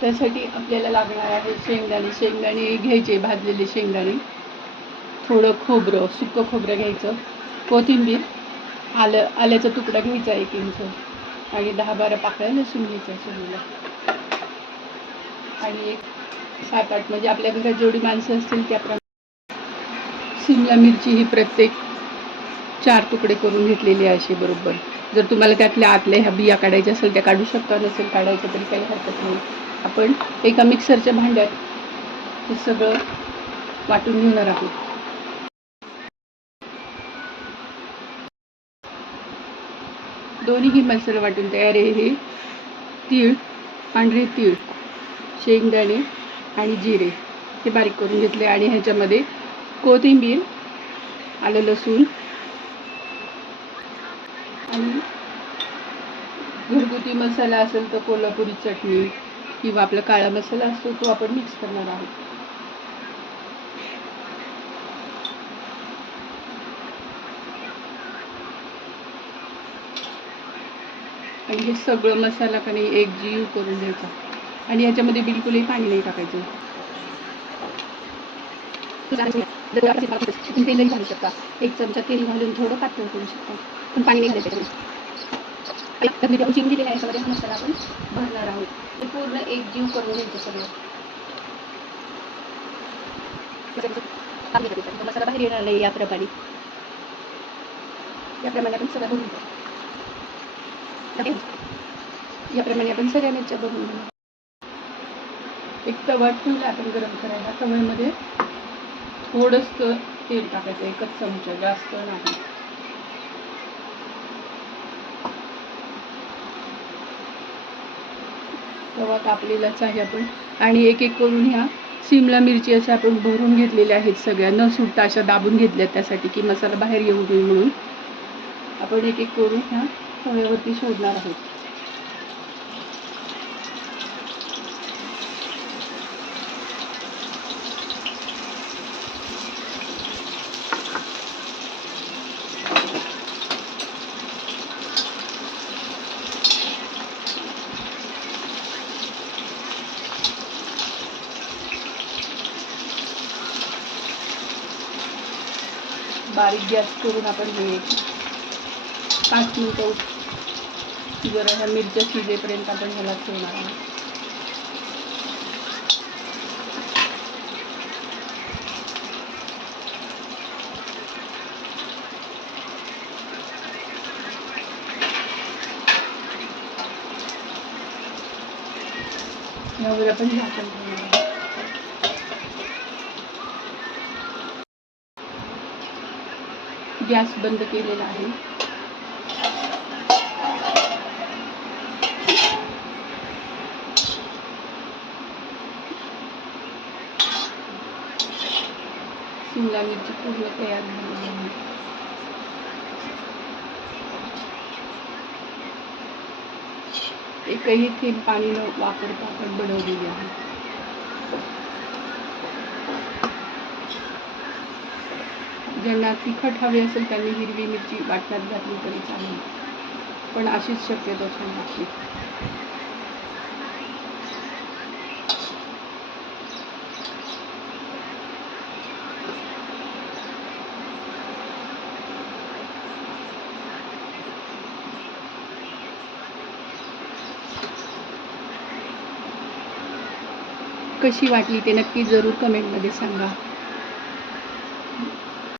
त्यासाठी आपल्याला लागणार आहे शेंगदाणे. शेंगदाणे घ्यायचे भाजलेले शेंगदाणे. थोडं खोबरं सुकं खोबरं घ्यायचं. कोथिंबीर आलं आल्याचा तुकडा घ्यायचा एक इंच. आणि दहा बारा पाकळ्या लसूण घ्यायचा सुरूला आणि एक सात आठ म्हणजे आपल्या घरात जेवढी माणसं असतील त्याप्रमाणे शिमला मिरची ही प्रत्येक चार तुकडे करून घेतलेली आहे अशी बरोबर. जर तुम्हाला त्यातल्या आतल्या ह्या बिया काढायच्या असेल त्या काढू शकता. नसेल काढायचं तरी काही हरकत नाही. आपण एका मिक्सरच्या भांड्यात हे सगळं वाटून घेणार आहोत. दोन्हीही मसाला वाटून तयार आहे हे. तीळ पांढरे तीळ शेंगदाणे आणि जिरे हे बारीक करून घेतले. आणि ह्याच्यामध्ये कोथिंबीर आलं लसूण घरगुती मसाला असेल तर कोल्हापुरी चटणी किंवा आपला काळा मसाला असतो तो आपण मिक्स करणार आहोत. आणि हे सगळं मसाला का नाही एक करून घ्यायचा आणि याच्यामध्ये बिलकुलही पाणी नाही टाकायचं. तुम्ही तेलही घालू शकता. एक चमचा तेल घालून थोडं पातळ करू शकता. पण पाणी नाही घालायचं त्याच्यामध्ये आपण चिमणी दिलेला आहे याच्यामध्ये मसाला आपण भरणार आहोत. ते पूर्ण एक जीव करून घ्यायचं सगळं. मसाला बाहेर येणार नाही याप्रमाणे. याप्रमाणे आपण सगळं भरून घेऊ. याप्रमाणे आपण सगळ्या मिरच्या भरून घेऊ. एक तवा ठेवला आपण गरम करायला. तव्यामध्ये थोडंसं तेल टाकायचं एकच चमचा जास्त नाही. तवा कापलेलाच आहे आपण. आणि एक एक करून ह्या सिमला मिरची अशा आपण भरून घेतलेल्या आहेत सगळ्या. न सुटता अशा दाबून घेतल्या त्यासाठी की मसाला बाहेर येऊ नये म्हणून. आपण एक एक करून ह्या तव्यावरती शोधणार आहोत. बारीक गॅस करून आपण हे पाच मिनटं जरा ह्या मिरच्या शिजेपर्यंत आपण ह्याला ठेवणार आहोत यावर आपण झाकण ठेवणार आहोत. गॅस बंद केलेला आहे. शिमला मिरची पूर्ण तयार झालेली आहे. एकही थेंब पाणी न वापरता आपण बनवलेली आहे. ज्यांना तिखट हवे असेल त्यांनी हिरवी मिरची वाटण्यात घातली तरी चालेल. पण अशीच शक्यतो छान लागते. कशी वाटली ते नक्की जरूर कमेंटमध्ये सांगा.